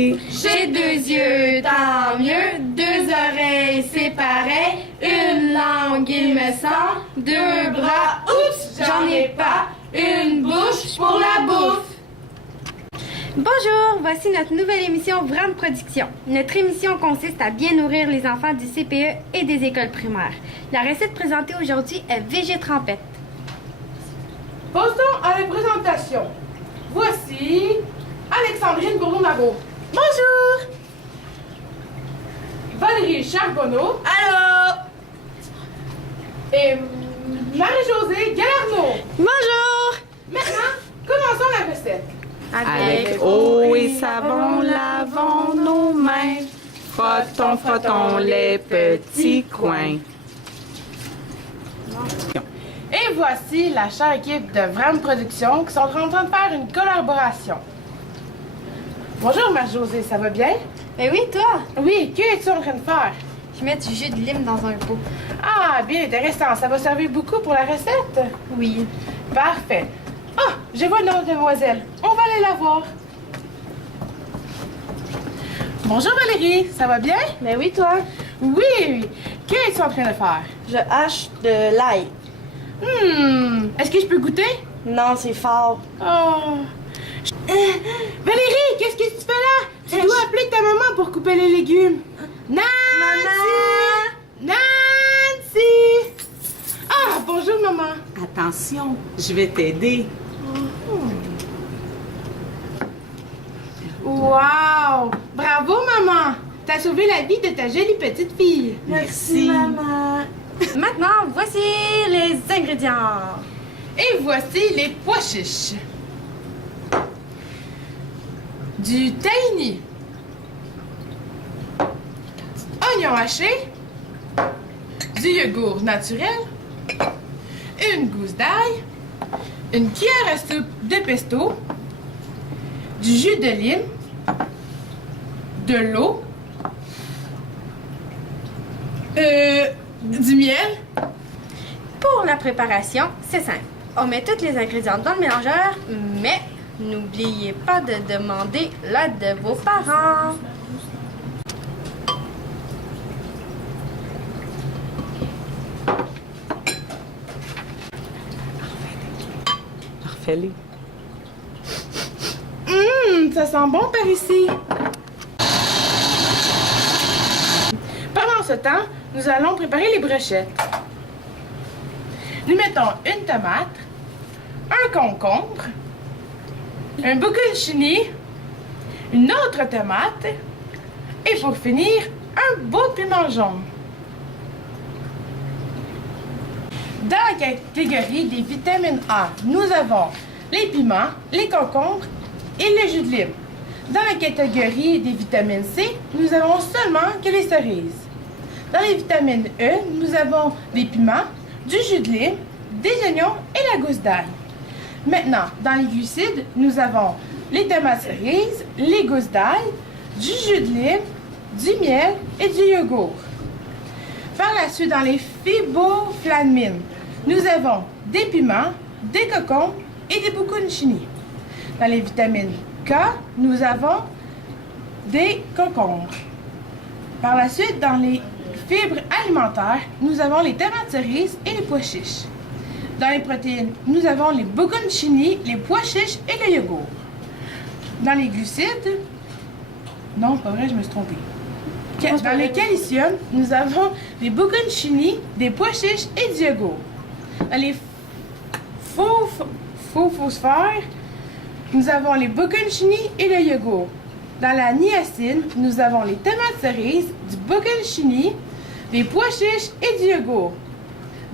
J'ai 2 yeux, tant mieux, 2 oreilles, c'est pareil, une langue, il me semble, 2 bras, oups, j'en ai pas, une bouche pour la bouffe. Bonjour, voici notre nouvelle émission Vrame Production. Notre émission consiste à bien nourrir les enfants du CPE et des écoles primaires. La recette présentée aujourd'hui est végé trempette. Passons à la présentation. Voici Alexandrine Bourdon-Naveau. Bonjour. Valérie Charbonneau. Allô. Et Marie-Josée Galarno. Bonjour. Maintenant, commençons la recette. Avec eau et savon, lavons nos mains. Frottons, frottons les petits coins. Et voici la chère équipe de Vrame Production qui sont en train de faire une collaboration. Bonjour Marie-Josée, ça va bien? Ben oui, toi? Oui, que es-tu en train de faire? Je mets du jus de lime dans un pot. Ah, bien intéressant. Ça va servir beaucoup pour la recette? Oui. Parfait. Ah, je vois une autre demoiselle. On va aller la voir. Bonjour Valérie, ça va bien? Ben oui, toi? Oui. Que es-tu en train de faire? Je hache de l'ail. Est-ce que je peux goûter? Non, c'est fort. Oh. Valérie, qu'est-ce que tu fais là? Tu dois appeler ta maman pour couper les légumes. Nancy! Nancy! Ah, bonjour maman. Attention, je vais t'aider. Wow! Bravo maman! T'as sauvé la vie de ta jolie petite fille. Merci. maman. Maintenant, voici les ingrédients. Et voici les pois chiches. Du tahini. Oignon haché. Du yogourt naturel. Une gousse d'ail. Une cuillère à soupe de pesto. Du jus de lime. De l'eau. Du miel. Pour la préparation, c'est simple. On met tous les ingrédients dans le mélangeur, mais n'oubliez pas de demander l'aide de vos parents. Parfait. Ça sent bon par ici. Pendant ce temps, nous allons préparer les brochettes. Nous mettons une tomate, un concombre, un bocconcini, une autre tomate et pour finir, un beau piment jaune. Dans la catégorie des vitamines A, nous avons les piments, les concombres et le jus de lime. Dans la catégorie des vitamines C, nous avons seulement que les cerises. Dans les vitamines E, nous avons des piments, du jus de lime, des oignons et la gousse d'ail. Maintenant, dans les glucides, nous avons les tomates cerises, les gousses d'ail, du jus de lime, du miel et du yogourt. Par la suite, dans les fiboflamines, nous avons des piments, des cocombres et des bocconcini. Dans les vitamines K, nous avons des concombres. Par la suite, dans les fibres alimentaires, nous avons les tomates cerises et les pois chiches. Dans les protéines, nous avons les bocconcini, les pois chiches et le yogourt. Dans les glucides, non, pas vrai, je me suis trompée. Dans les calcium, nous avons des bocconcini, des pois chiches et du yogourt. Dans les faux phosphores, nous avons les bocconcini et le yogourt. Dans la niacine, nous avons les tomates cerises, du bocconcini, des pois chiches et du yogourt.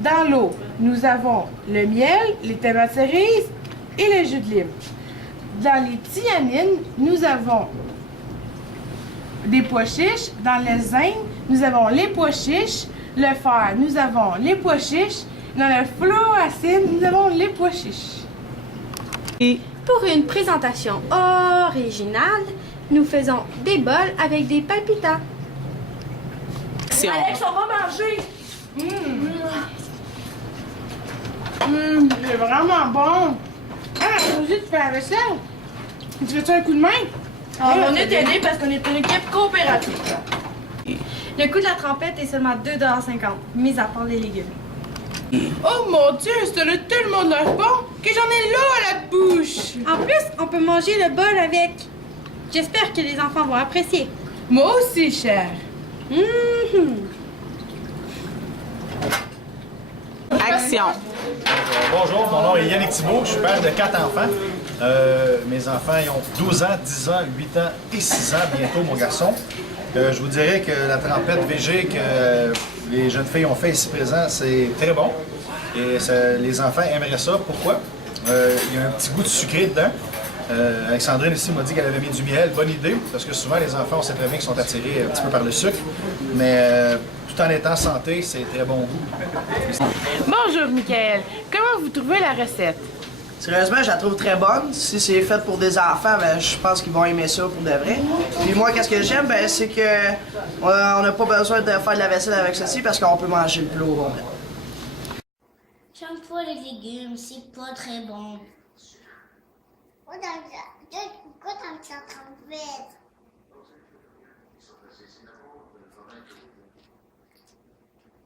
Dans l'eau, nous avons le miel, les tomates cerises et le jus de lime. Dans les thianines, nous avons des pois chiches. Dans le zinc, nous avons les pois chiches. Le fer, nous avons les pois chiches. Dans le fluoacide, nous avons les pois chiches. Et Pour une présentation originale, nous faisons des bols avec des palpitants. si on... Alex, on va manger. C'est vraiment bon. Ah, j'ai juste fait la vaisselle. Tu veux-tu un coup de main? On est aidés parce qu'on est une équipe coopérative. Le coût de la trompette est seulement 2,50 $, mis à part les légumes. Oh mon Dieu, ça a tellement de l'air bon que j'en ai l'eau à la bouche. En plus, on peut manger le bol avec. J'espère que les enfants vont apprécier. Moi aussi, cher. Action. Bonjour, mon nom est Yannick Thibault, je suis père de 4 enfants. Mes enfants ils ont 12 ans, 10 ans, 8 ans et 6 ans bientôt, mon garçon. Je vous dirais que la trompette VG que les jeunes filles ont fait ici présent, c'est très bon. Et les enfants aimeraient ça. Pourquoi? Il y a un petit goût de sucré dedans. Alexandrine ici m'a dit qu'elle avait mis du miel. Bonne idée, parce que souvent les enfants, on sait très bien qu'ils sont attirés un petit peu par le sucre. Mais tout en étant santé, c'est très bon goût. Bonjour, Michael. Comment vous trouvez la recette? Sérieusement, je la trouve très bonne. Si c'est fait pour des enfants, ben, je pense qu'ils vont aimer ça pour de vrai. Puis moi, qu'est-ce que j'aime, ben, c'est que on n'a pas besoin de faire de la vaisselle avec ceci parce qu'on peut manger le plat au complet. J'aime pas les légumes, c'est pas très bon. Pourquoi t'aimes ça trompette?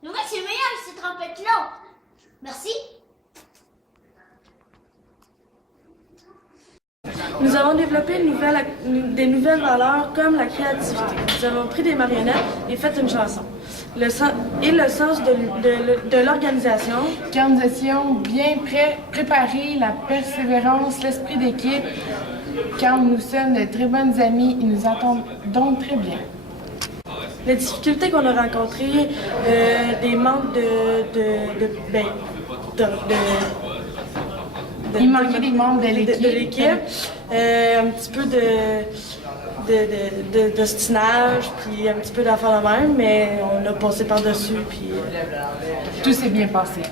Nous, c'est meilleur ces trompettes-là. Merci. Nous avons développé des nouvelles valeurs comme la créativité. Nous avons pris des marionnettes et fait une chanson. Le sens de l'organisation. Organisation bien préparée, la persévérance, l'esprit d'équipe. Quand nous sommes de très bonnes amies, ils nous entendent donc très bien. Les difficultés qu'on a rencontrées, des manques Il manquait des membres de l'équipe. Un petit peu d'ostinage, puis un petit peu d'affaires de même, mais on a passé par-dessus, puis... Tout s'est bien passé.